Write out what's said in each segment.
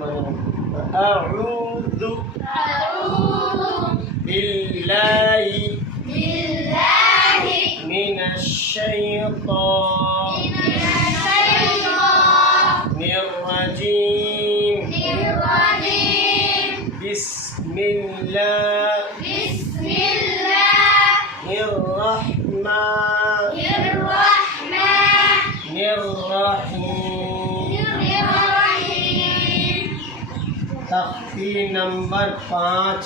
अऊज़ु बिल्लाहि मिनश शैतानिर रजीम बिस्मिल्लाहिर रहमानिर रहीम। तख्ती नंबर 5।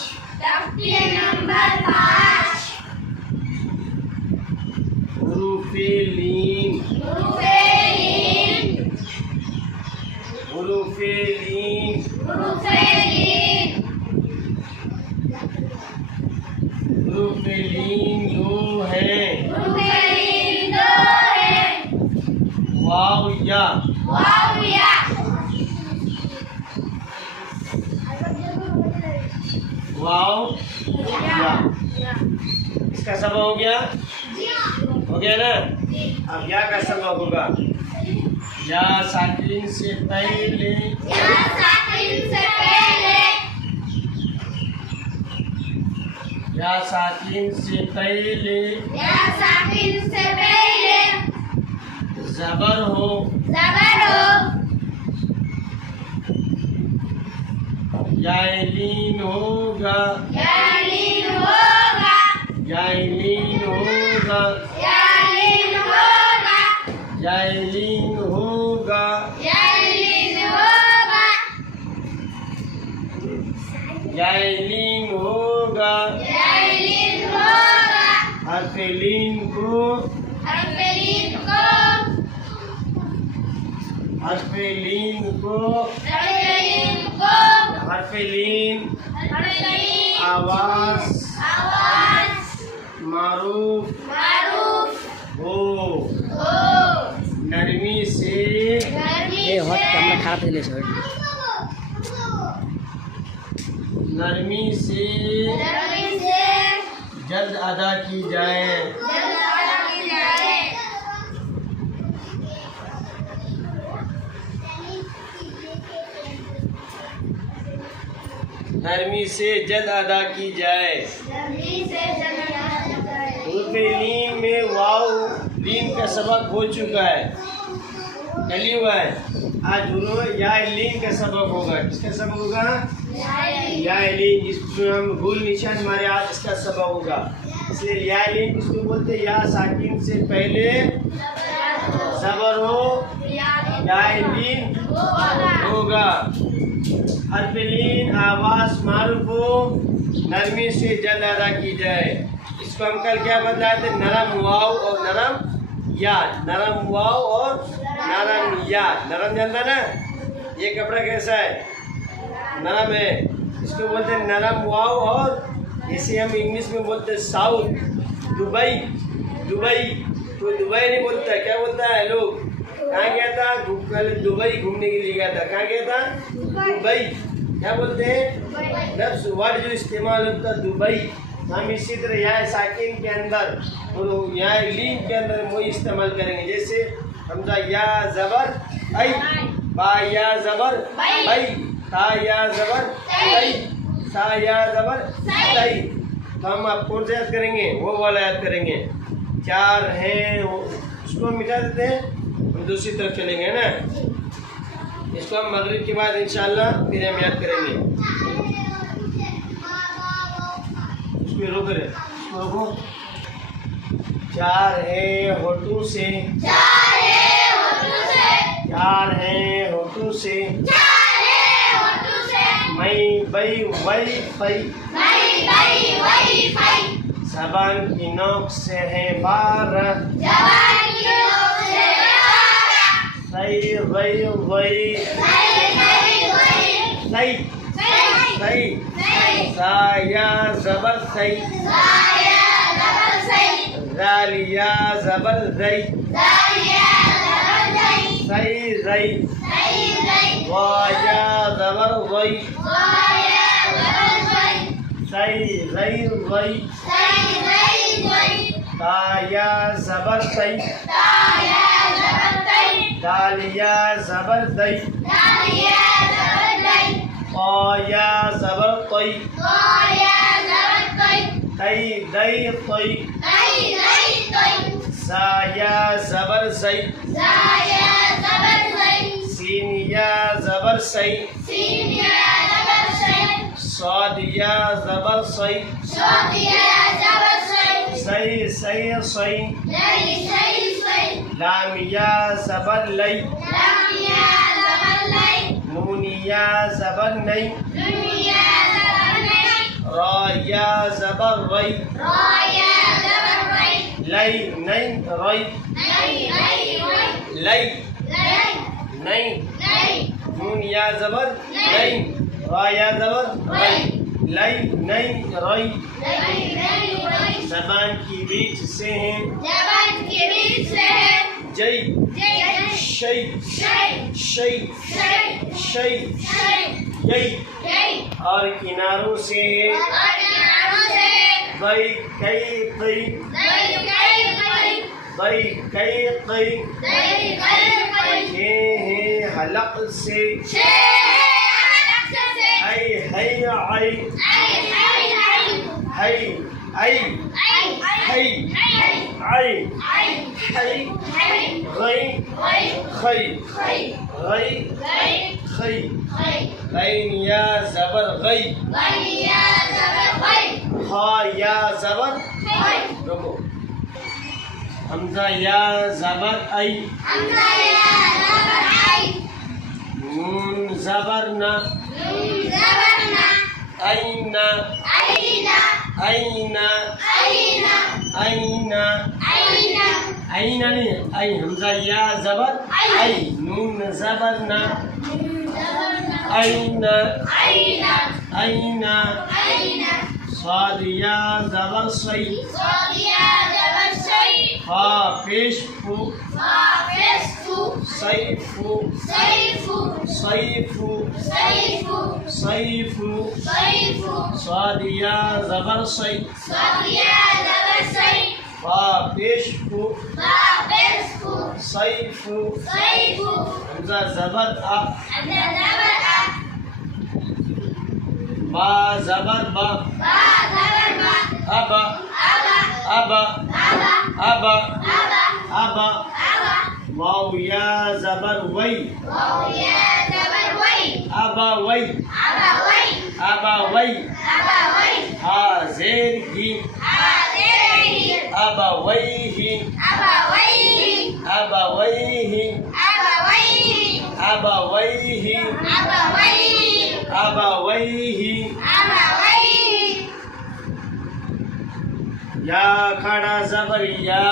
हुरूफ़े लीन। हुरूफ़े लीन दो हैं। वाव या। वाव या। इसका सबक हो गया? हो गया ना? अब या का सबक होगा। या साकिन से पहले। या साकिन से पहले ज़बर हो। या लीन होगा। या लीन होगा। या लीन होगा। या लीन होगा। हर्फ़े लीन को। हर्फ़े लीन को। हर्फ़े लीन आवाज़ मारूफ हो। नरमी से। नरमी से जल्द अदा की जाए। नरमी से जल्द अदा की जाए। हुरूफ़े लीन में वाव लीन का सबक हो चुका है, चली हुआ है। आज या लीन का सबक होगा। किसका सबक होगा? या लीन, जिसमें हम गुल निशान हमारे आज इसका सबक होगा। इसलिए या लीन किसको बोलते हैं? या साकिन से पहले ज़बर हो। या लीन होगा। हर्फ़े लीन आवाज़ मारूफ हो। नरमी से जल्द अदा की जाए। इसको हम कल क्या बताए थे? नरम वाव और नरम या। नरम वाव और नरम या। नरम जानता ना? ये कपड़ा कैसा है? नरम है। इसको बोलते हैं नरम वाव। और इसे हम इंग्लिश में बोलते हैं साउथ। दुबई। कोई दुबई नहीं बोलता, क्या बोलता है लोग? कहाँ गया था? कल दुबई घूमने के लिए गया था। कहाँ गया था? दुबई। क्या बोलते हैं? लफ्ज़ वर्ड जो इस्तेमाल होता है दुबई। हम इसी तरह या साकिन के अंदर और या लीन के अंदर वही इस्तेमाल करेंगे। जैसे हमजा या ज़बर आई, बा या ज़बर आई, ता या ज़बर तई, सा या ज़बर तई। तो हम आप कौन सा याद करेंगे? वो वाला याद करेंगे। 4 हैं, उसको हम मिटा देते हैं, हम दूसरी तरफ चलेंगे ना। इसको हम मगरिब के बाद इंशाअल्लाह फिर हम याद करेंगे। उसको रोको। 4 है होठों से। 4 है होठों से। मई बई वई फई। ज़बान की नोक से है 12। सही वई वई सही। सा या ज़बर सही। ज़ाल या ज़बर ज़ई। सही ज़ई। वा या ज़बर वई। सही ज़ई वई। ता या ज़बर सही। दाल या ज़बर दई। या ज़बर तई, तई दई तई, ज़ा या ज़बर ज़ई, सीन या ज़बर सई, स्वाद या ज़बर सई, सई सई सई, लाम या ज़बर लई, नून या ज़बर नई, रा या ज़बर रई, लई नई रई, लई नई, नून या ज़बर नई, रा या ज़बर रई, लई नई रई। ज़बान की बीच से हैं जई, शई, शई, शई, यई, और किनारों से है बई कई कई, बई कई कई, ये है हलक से आई है आई, हई आई, हई आई, हई गई खई, गई खई, गैन या ज़बर गई, हा या ज़बर, रुको, हमज़ा या ज़बर आई, नून ज़बर ना, आईना, आईना, आईना, आईना नहीं आई, हमज़ा या ज़बर आई, नून ज़बर ना, आईना, आईना, स्वाद या ज़बर सई, हा पेश फू, सईफू, सईफू, सईफू, स्वाद या ज़बर सई, हा पेश फू, सईफू, हमज़ा ज़बर आ, बा ज़बर बा, अबा, अबा, अबा, अबा, वाव या ज़बर वई, अबा वई, अबा वई, हा ज़ेर ही, अबा वई ही, अबा वई ही, अबा वई ही, अबा वई ही, या खड़ा ज़बर या,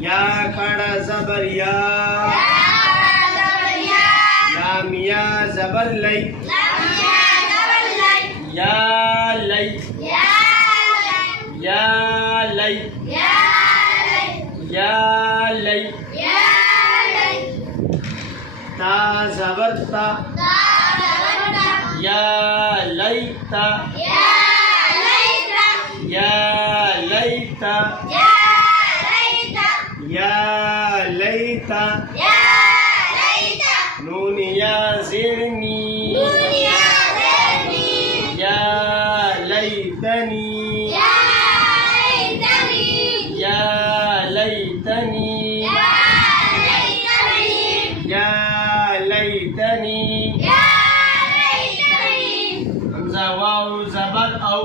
या खड़ा ज़बर या, लाम या ज़बर लई, या लई, या लई, या लई, ता ज़बर ता, या लईता, या लईता, या लईता, नून या ज़िरनी, या लईतनी, या लईतनी, या लईतनी, हमज़ा वाव ज़बर औ,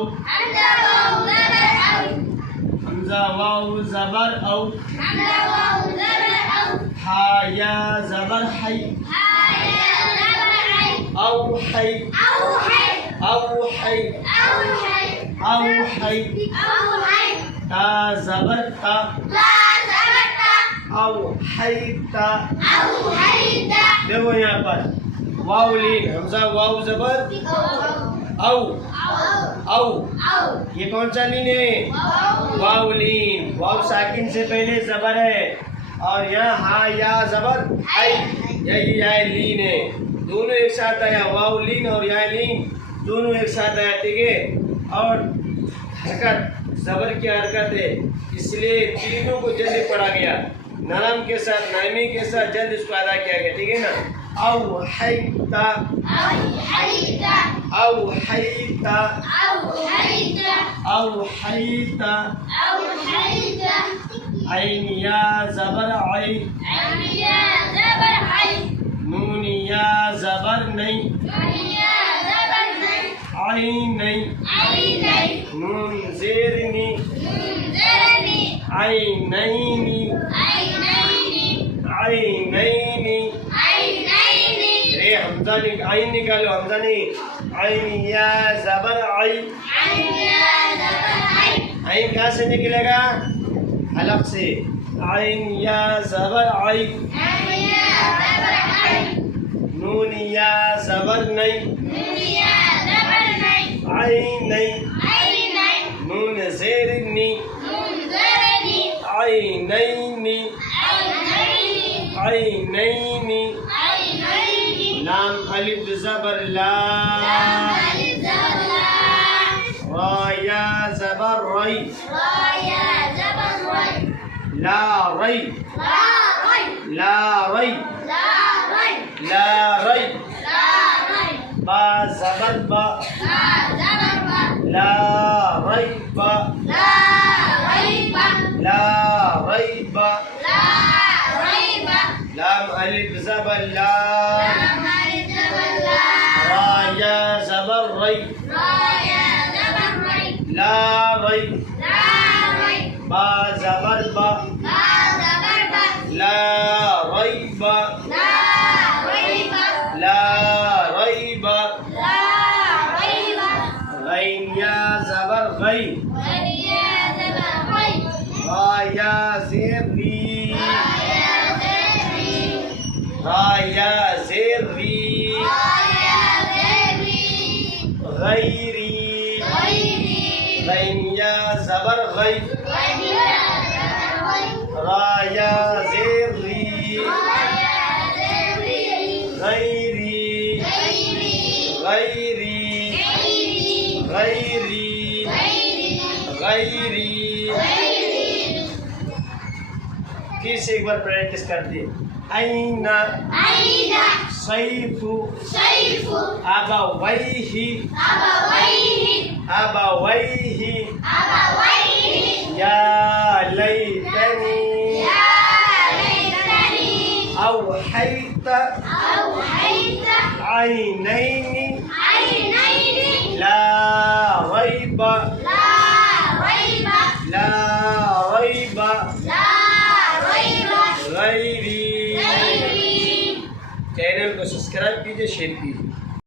हमज़ा वाव ज़बर औ, हा या ज़बर हई, औ हई, औ हई, औ हई, ता ज़बर ता, औ हई ता, देखो यहाँ पर वाव लीन, हमज़ा वाव ज़बर औ, औ, ये कौन सा लीन है? वाव लीन, वाव साकिन से पहले ज़बर है, और यहाँ हा या ज़बर आई, यही यहाँ लीन है, दोनों एक साथ आया, वाव लीन और यहाँ लीन दोनों एक साथ आया, ठीक है। और हरकत ज़बर की हरकत है, इसलिए तीनों को जल्दी पढ़ा गया, नरम के साथ नरमी के साथ जल्द इसको अदा किया गया, ठीक है ना। أوحيت أوحيت أوحيت أوحيت أوحيت أوحيت عين يا زبر عين عين يا زبر عين نون يا زبر ني نون يا زبر ني عيني عيني نون زير ني نون زرني عينيني عينيني عينيني عينيني रे हमजा आइन निकालो हमजा नहीं आइन या जबर आई عين يا زبر عين आइन कहाँ से निकलेगा हलक से आइन या जबर आई عين يا زبر عين नून या जबर नहीं نون يا زبر ني आइन नहीं عيني नून जेर नी نون زرني عينيني عينيني عينيني عينيني لام ألف زبر لا ألف زبر لا را يا زبر ري رايا زبر ري لا ري لا ري لا ري لا ري لا ري لا ري با زبر با لا زبر با لا ريب لا ريب لا ريب لا ريب لام ألف زبر لا لام ألف زبر لا را يا زبر ري رايا زبر ري لا ري لا ري با زبر با با زبر با لا ريب لا ريب لا ريب لا ريب غين يا زبر غي ويا زبر ري را يا زير ري رايا زبري را يا زير ري رايا زبري غيري غيري غين يا زبر غي ويا زبر ري را يا زير ري رايا زبري غيري غيري غيري غيري غيري غيري غيري फिर से एक बार प्रैक्टिस करते हैं आईना أين सैफ سيف अबवैह أبويه अबवैह أبويه या लैतनी يا ليتني أوحيت أوحيت عينين عينين لا ريب لا ريب لا ريب لا ريب غيري غيري चैनल को सब्सक्राइब कीजिए शेयर कीजिए